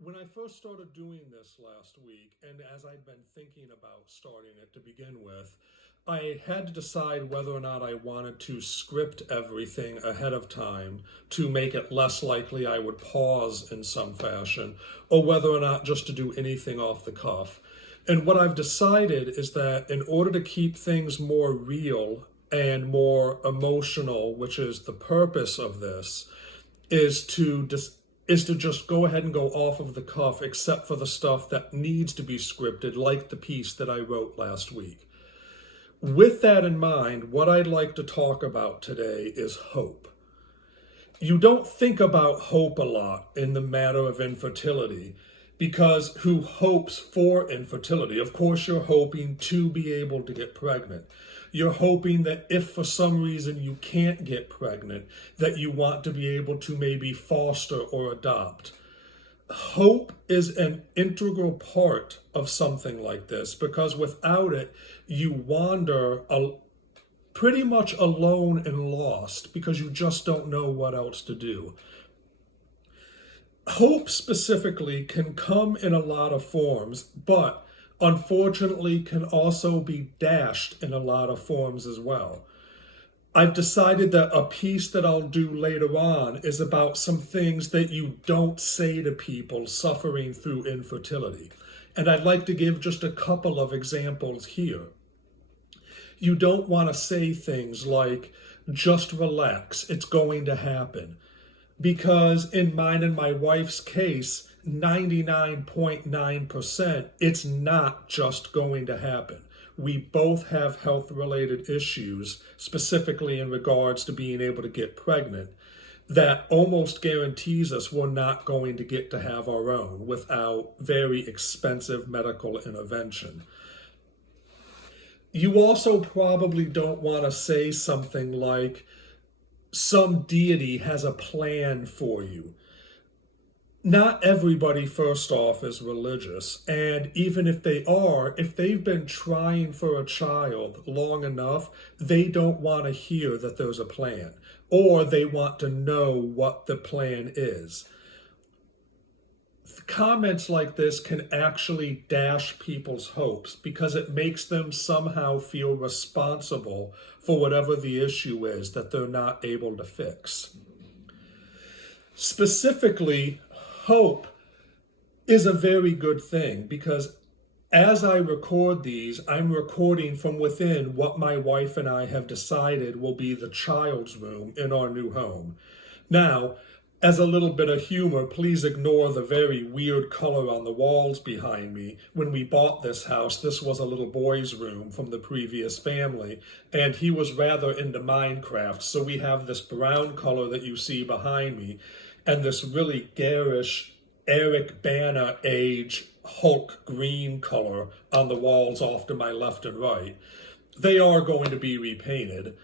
When I first started doing this last week, and as I'd been thinking about starting it to begin with, I had to decide whether or not I wanted to script everything ahead of time to make it less likely I would pause in some fashion, or whether or not just to do anything off the cuff. And what I've decided is that in order to keep things more real and more emotional, which is the purpose of this, is to just go ahead and go off of the cuff, except for the stuff that needs to be scripted, like the piece that I wrote last week. With that in mind, what I'd like to talk about today is hope. You don't think about hope a lot in the matter of infertility, because who hopes for infertility? Of course, you're hoping to be able to get pregnant. You're hoping that if for some reason you can't get pregnant, that you want to be able to maybe foster or adopt. Hope is an integral part of something like this, because without it, you wander pretty much alone and lost because you just don't know what else to do. Hope specifically can come in a lot of forms, but unfortunately can also be dashed in a lot of forms as well. I've decided that a piece that I'll do later on is about some things that you don't say to people suffering through infertility. And I'd like to give just a couple of examples here. You don't want to say things like, just relax, it's going to happen. Because in mine and my wife's case, 99.9%, it's not just going to happen. We both have health related issues, specifically in regards to being able to get pregnant, that almost guarantees us we're not going to get to have our own without very expensive medical intervention. You also probably don't want to say something like, some deity has a plan for you. Not everybody, first off, is religious. And even if they are, if they've been trying for a child long enough, they don't want to hear that there's a plan, or they want to know what the plan is. Comments like this can actually dash people's hopes because it makes them somehow feel responsible for whatever the issue is that they're not able to fix. Specifically, hope is a very good thing because as I record these, I'm recording from within what my wife and I have decided will be the child's room in our new home. Now, as a little bit of humor, please ignore the very weird color on the walls behind me. When we bought this house, this was a little boy's room from the previous family, and he was rather into Minecraft, so we have this brown color that you see behind me, and this really garish Eric Bana age Hulk green color on the walls off to my left and right. They are going to be repainted,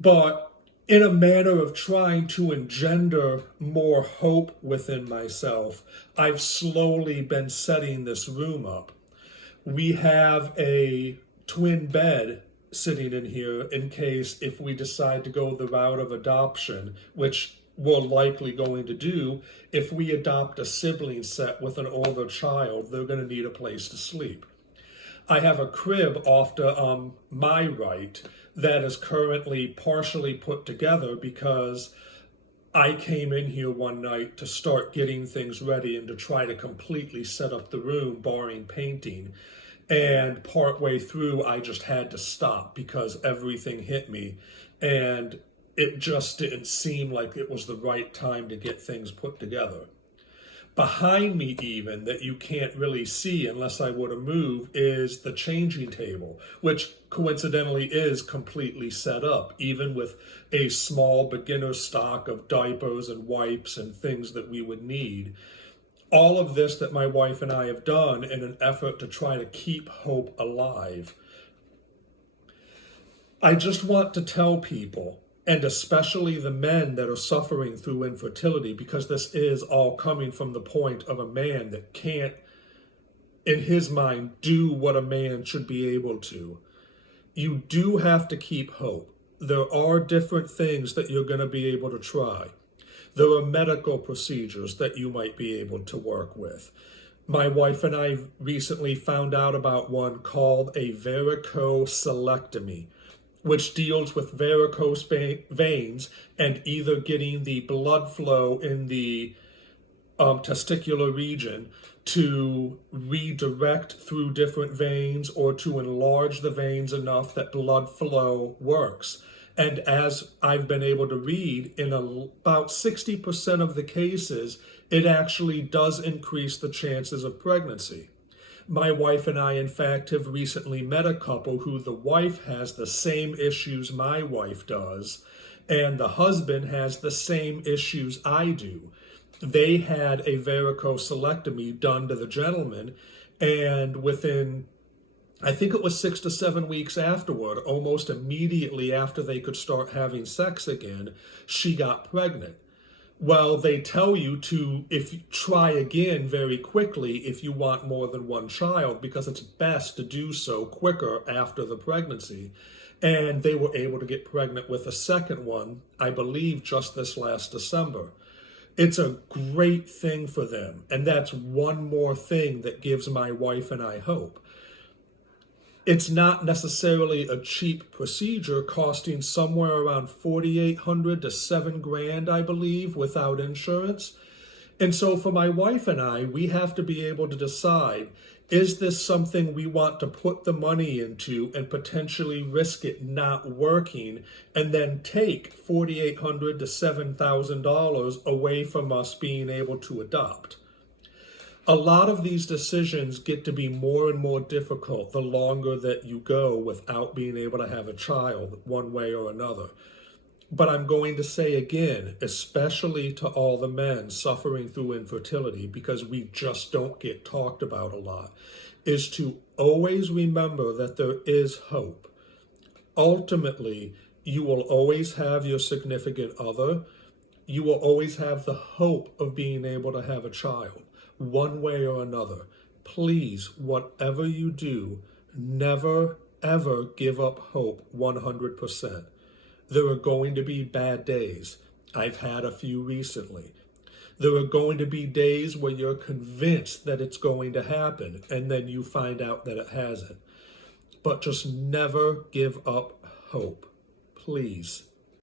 but in a manner of trying to engender more hope within myself, I've slowly been setting this room up. We have a twin bed sitting in here in case if we decide to go the route of adoption, which we're likely going to do. If we adopt a sibling set with an older child, they're going to need a place to sleep. I have a crib off to my right that is currently partially put together because I came in here one night to start getting things ready and to try to completely set up the room, barring painting. And partway through, I just had to stop because everything hit me. And it just didn't seem like it was the right time to get things put together. Behind me, even, that you can't really see unless I were to move, is the changing table, which coincidentally is completely set up, even with a small beginner stock of diapers and wipes and things that we would need. All of this that my wife and I have done in an effort to try to keep hope alive. I just want to tell people, and especially the men that are suffering through infertility, because this is all coming from the point of a man that can't, in his mind, do what a man should be able to. You do have to keep hope. There are different things that you're going to be able to try. There are medical procedures that you might be able to work with. My wife and I recently found out about one called a varicocelectomy, which deals with varicose veins and either getting the blood flow in the testicular region to redirect through different veins or to enlarge the veins enough that blood flow works. And as I've been able to read, in about 60% of the cases, it actually does increase the chances of pregnancy. My wife and I, in fact, have recently met a couple who the wife has the same issues my wife does, and the husband has the same issues I do. They had a varicocelectomy done to the gentleman, and within, I think it was 6 to 7 weeks afterward, almost immediately after they could start having sex again, she got pregnant. Well, they tell you to if you try again very quickly if you want more than one child, because it's best to do so quicker after the pregnancy. And they were able to get pregnant with a second one, I believe, just this last December. It's a great thing for them. And that's one more thing that gives my wife and I hope. It's not necessarily a cheap procedure, costing somewhere around $4,800 to $7,000, I believe, without insurance. And so for my wife and I, we have to be able to decide, is this something we want to put the money into and potentially risk it not working and then take $4,800 to $7,000 away from us being able to adopt? A lot of these decisions get to be more and more difficult the longer that you go without being able to have a child one way or another. But I'm going to say again, especially to all the men suffering through infertility, because we just don't get talked about a lot, is to always remember that there is hope. Ultimately, you will always have your significant other. You will always have the hope of being able to have a child, one way or another. Please, whatever you do, never, ever give up hope 100%. There are going to be bad days. I've had a few recently. There are going to be days where you're convinced that it's going to happen, and then you find out that it hasn't. But just never give up hope. Please.